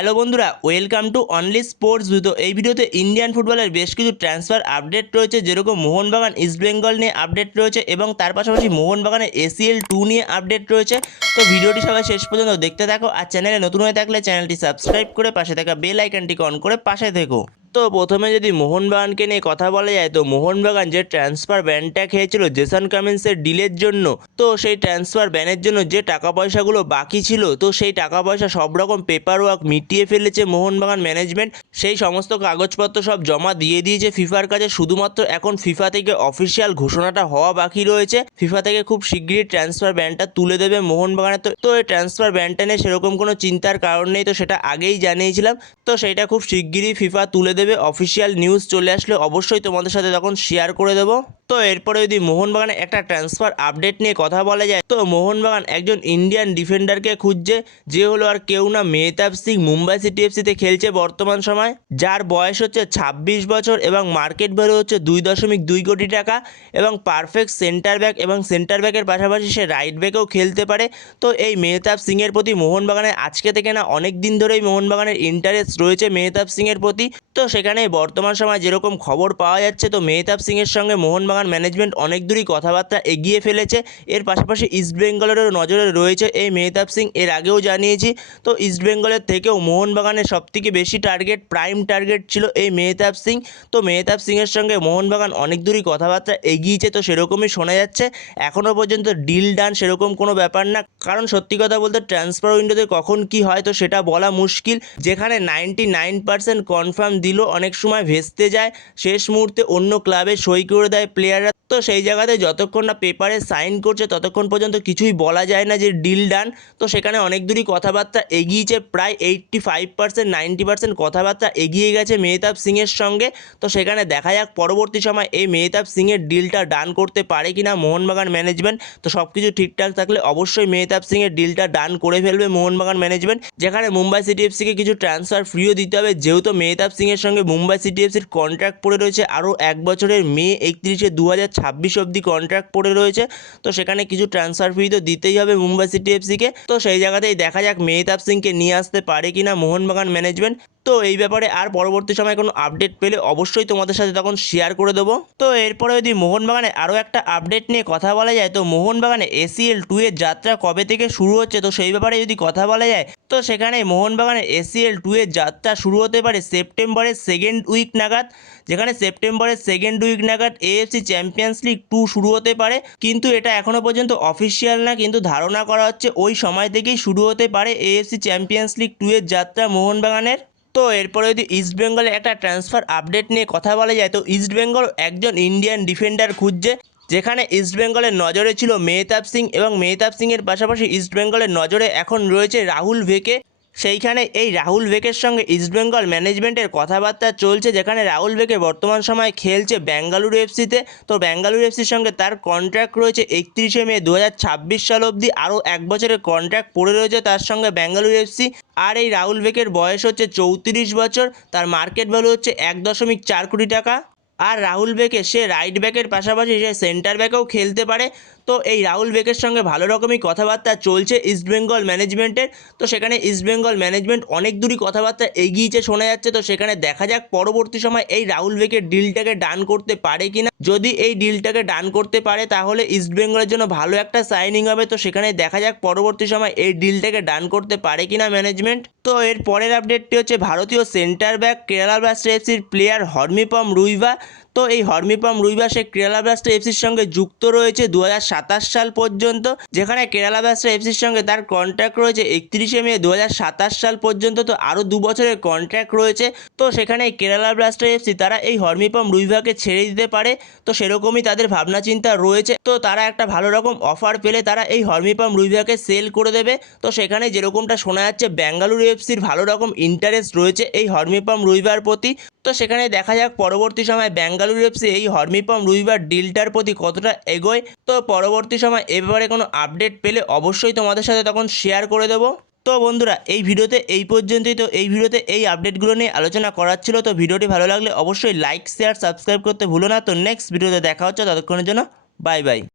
Hello বন্ধুরা, welcome to only sports video এই ভিডিওতে ইন্ডিয়ান ফুটবলের বেশ কিছু ট্রান্সফার আপডেট রয়েছে, যেরকম মোহনবাগান ইস্টবেঙ্গল নিয়ে আপডেট রয়েছে এবং তার পাশাপাশি মোহনবাগানের এসিএল টু নিয়ে আপডেট রয়েছে। তো ভিডিওটি সবাই শেষ পর্যন্ত দেখতে থাকো আর চ্যানেলে নতুন হয়ে থাকলে চ্যানেলটি সাবস্ক্রাইব করে পাশে থাকা বেল আইকনটিকে অন করে পাশে থেকো। তো প্রথমে যদি মোহনবাগানকে নিয়ে কথা বলা যায়, তো মোহনবাগান যে ট্রান্সফার ব্যানটা খেয়েছিল জেসন কামিন্সের ডিলের জন্য, তো সেই ট্রান্সফার ব্যানের জন্য যে টাকা পয়সাগুলো বাকি ছিল, তো সেই টাকা পয়সা সব রকম পেপার ওয়ার্ক মিটিয়ে ফেলেছে মোহনবাগান ম্যানেজমেন্ট সেই সমস্ত কাগজপত্র সব জমা দিয়ে দিয়েছে ফিফার কাছে। শুধুমাত্র এখন ফিফা থেকে অফিসিয়াল ঘোষণাটা হওয়া বাকি রয়েছে। ফিফা থেকে খুব শিগগিরই ট্রান্সফার ব্যানটা তুলে দেবে মোহনবাগানে তো তো এই ট্রান্সফার ব্যানটা নিয়ে সেরকম কোনো চিন্তার কারণ নেই, তো সেটা আগেই জানিয়েছিলাম। তো সেটা খুব শিগগিরই ফিফা তুলে দেবে অফিসিয়াল নিউজ চলে আসলে অবশ্যই তোমাদের সাথে তখন শেয়ার করে দেবো। তো এরপরে যদি মোহনবাগানে একটা ট্রান্সফার আপডেট নিয়ে কথা বলা যায়, তো মোহনবাগান একজন ইন্ডিয়ান ডিফেন্ডারকে খুঁজছে, যে হলো আর কেউ না মেহতাব সিং মুম্বাই সিটি এফসিতে খেলছে বর্তমান সময়। যার বয়স হচ্ছে ছাব্বিশ বছর এবং মার্কেট ভ্যালু হচ্ছে দুই দশমিক দুই কোটি টাকা এবং পারফেক্ট সেন্টার ব্যাক এবং সেন্টার ব্যাকের পাশাপাশি সে রাইট ব্যাকেও খেলতে পারে। তো এই মেহতাব সিংয়ের প্রতি মোহনবাগানের আজকে থেকে না অনেক দিন ধরেই মোহনবাগানের ইন্টারেস্ট রয়েছে মেহতাব সিংয়ের প্রতি। তো সেখানে বর্তমান সময় যেরকম খবর পাওয়া যাচ্ছে, তো মেহতাব সিংয়ের সঙ্গে মোহনবাগান ম্যানেজমেন্ট অনেক দূরই কথাবার্তা এগিয়ে ফেলেছে। এর পাশাপাশি ইস্টবেঙ্গলেরও নজরে রয়েছে। এই মেহতাব সিং এর আগেও জানিয়েছি। তো ইস্টবেঙ্গলের থেকেও মোহনবাগানের সবথেকে বেশি টার্গেট প্রাইম টার্গেট ছিল এই মেহতাব সিং। তো মেহতাব সিংয়ের সঙ্গে মোহনবাগান অনেক দূরই কথাবার্তা এগিয়েছে। তো সেরকমই শোনা যাচ্ছে। এখনও পর্যন্ত ডিল ডান সেরকম কোনো ব্যাপার না। কারণ সত্যি কথা বলতে ট্রান্সফার উইন্ডোতে কখন কি হয়, তো সেটা বলা মুশকিল। যেখানে নাইনটি নাইন পার্সেন্ট কনফার্ম দিল, অনেক সময় ভেস্তে যায়। শেষ মুহূর্তে অন্য ক্লাবে সই করে দেয় প্লেয়াররা তো সেই জায়গাতে যতক্ষণ না পেপারে সাইন করছে, ততক্ষণ পর্যন্ত কিছুই বলা যায় না যে ডিল ডান তো সেখানে অনেক দূরই কথাবার্তা এগিয়েছে, প্রায় eighty five percent ninety percent কথাবার্তা এগিয়ে গেছে মেহতাব সিংয়ের সঙ্গে। তো সেখানে দেখা যাক পরবর্তী সময় এই মেহতাব সিংয়ের ডিলটা ডান করতে পারে কিনা মোহনবাগান ম্যানেজমেন্ট তো সব কিছু ঠিকঠাক থাকলে অবশ্যই মেহতাব সিংয়ের ডিলটা ডান করে ফেলবে মোহনবাগান ম্যানেজমেন্ট যেখানে মুম্বাই সিটি এফসিকে কিছু ট্রান্সফার ফ্রিও দিতে হবে। যেহেতু মেহতাব সিংয়ের সঙ্গে মুম্বাই সিটি এফসির কন্ট্রাক্ট পড়ে রয়েছে, আরও এক বছরের মে একত্রিশে দু হাজার ছাব্বিশ অব্দি কন্ট্রাক্ট পড়ে রয়েছে। তো সেখানে কিছু ট্রান্সফার ফি তো দিতেই হবে মুম্বাই সিটি এফসিকে তো সেই জায়গাতেই দেখা যাক মেহতাব সিংকে নিয়ে আসতে পারে কিনা মোহনবাগান ম্যানেজমেন্ট তো এই ব্যাপারে আর পরবর্তী সময় কোনো আপডেট পেলে অবশ্যই তোমাদের সাথে তখন শেয়ার করে দেবো। তো এরপরে যদি মোহনবাগানে আরও একটা আপডেট নিয়ে কথা বলা যায়, তো মোহনবাগানে এসিএল টু এর যাত্রা কবে থেকে শুরু হচ্ছে? তো সেই ব্যাপারে যদি কথা বলা যায়, তো সেখানে মোহনবাগানের এসিএল টু এর যাত্রা শুরু হতে পারে সেপ্টেম্বরের সেকেন্ড উইক নাগাদ, যেখানে সেপ্টেম্বরের সেকেন্ড উইক নাগাদ এএফসি চ্যাম্পিয়ন্স লিগ টু শুরু হতে পারে। কিন্তু এটা এখনও পর্যন্ত অফিসিয়াল না, কিন্তু ধারণা করা হচ্ছে ওই সময় থেকেই শুরু হতে পারে এএফসি চ্যাম্পিয়ন্স লিগ টু এর যাত্রা মোহনবাগানের। তো এরপরে যদি ইস্টবেঙ্গলের একটা ট্রান্সফার আপডেট নিয়ে কথা বলা যায়, তো ইস্টবেঙ্গল একজন ইন্ডিয়ান ডিফেন্ডার খুঁজছে, যেখানে ইস্টবেঙ্গলের নজরে ছিল মেহতাব সিং এবং মেহতাব সিংয়ের পাশাপাশি ইস্টবেঙ্গলের নজরে এখন রয়েছে রাহুল ভেকে। সেইখানে এই রাহুল বেকের সঙ্গে ইস্টবেঙ্গল ম্যানেজমেন্টের কথাবার্তা চলছে, যেখানে রাহুল বেকে বর্তমান সময় খেলছে বেঙ্গালুরু এফসিতে তো। বেঙ্গালুরু এফসির সঙ্গে তার কন্ট্রাক্ট রয়েছে একত্রিশে মে দু হাজার ছাব্বিশ সাল অবধি। আরও এক বছরের কন্ট্রাক্ট পড়ে রয়েছে তার সঙ্গে বেঙ্গালুরু এফসি আর এই রাহুল বেকের বয়স হচ্ছে চৌত্রিশ বছর। তার মার্কেট ভ্যালু হচ্ছে এক দশমিক চার কোটি টাকা। আর রাহুল বেকে সে রাইট ব্যাকের পাশাপাশি সে সেন্টার ব্যাকেও খেলতে পারে। তো এই রাহুল বেকের সঙ্গে ভালো রকমই কথাবার্তা চলছে ইস্টবেঙ্গল ম্যানেজমেন্টের তো সেখানে ইস্টবেঙ্গল ম্যানেজমেন্ট অনেক দূরই কথাবার্তা এগিয়েছে, শোনা যাচ্ছে। তো সেখানে দেখা যাক পরবর্তী সময় এই রাহুল বেকের ডিলটাকে ডান করতে পারে কিনা। যদি এই ডিলটাকে ডান করতে পারে, তাহলে ইস্টবেঙ্গলের জন্য ভালো একটা সাইনিং হবে। তো সেখানে দেখা যাক পরবর্তী সময় এই ডিলটাকে ডান করতে পারে কিনা ম্যানেজমেন্ট তো এর পরের আপডেটটি হচ্ছে ভারতীয় সেন্টার ব্যাক কেরালা ব্লাস্টার এফসির প্লেয়ার হরমিপম রুইভা তো এই হরমিপম রুইভা সে কেরালা ব্লাস্টার এফসির সঙ্গে যুক্ত রয়েছে দু সাল পর্যন্ত, যেখানে কেরালা ব্লাস্টার এফসির সঙ্গে তার কন্ট্রাক্ট রয়েছে একত্রিশে মে দু সাল পর্যন্ত, তো আরও দু বছরের কন্ট্রাক্ট রয়েছে, তো সেখানে কেরালা ব্লাস্টার এফসি তারা এই হরমিপম রুইভাকে ছেড়ে দিতে পারে, তো সেরকমই তাদের ভাবনা চিন্তা রয়েছে, তো তারা একটা ভালো রকম অফার পেলে তারা এই হরমিপম রুইভাকে সেল করে দেবে, তো সেখানে যেরকমটা শোনা যাচ্ছে, বেঙ্গালুরু এফসির ভালো রকম ইন্টারেস্ট রয়েছে এই হরমিপম রুইভার প্রতি তো সেখানে দেখা যাক পরবর্তী সময় ব্যাঙ্গালুরু এফসি এই হরমিপম রুইভার ডিলটার প্রতি কতটা এগোয়। তো পরবর্তী সময় এ ব্যাপারে কোনো আপডেট পেলে অবশ্যই তোমাদের সাথে তখন শেয়ার করে দেবো। তো বন্ধুরা, এই ভিডিওতে এই পর্যন্তই। তো এই ভিডিওতে এই আপডেটগুলো নিয়ে আলোচনা করার ছিল। তো ভিডিওটি ভালো লাগলে অবশ্যই লাইক শেয়ার সাবস্ক্রাইব করতে ভুলো না। তো নেক্সট ভিডিওতে দেখা হচ্ছে। ততক্ষণের জন্য বাই বাই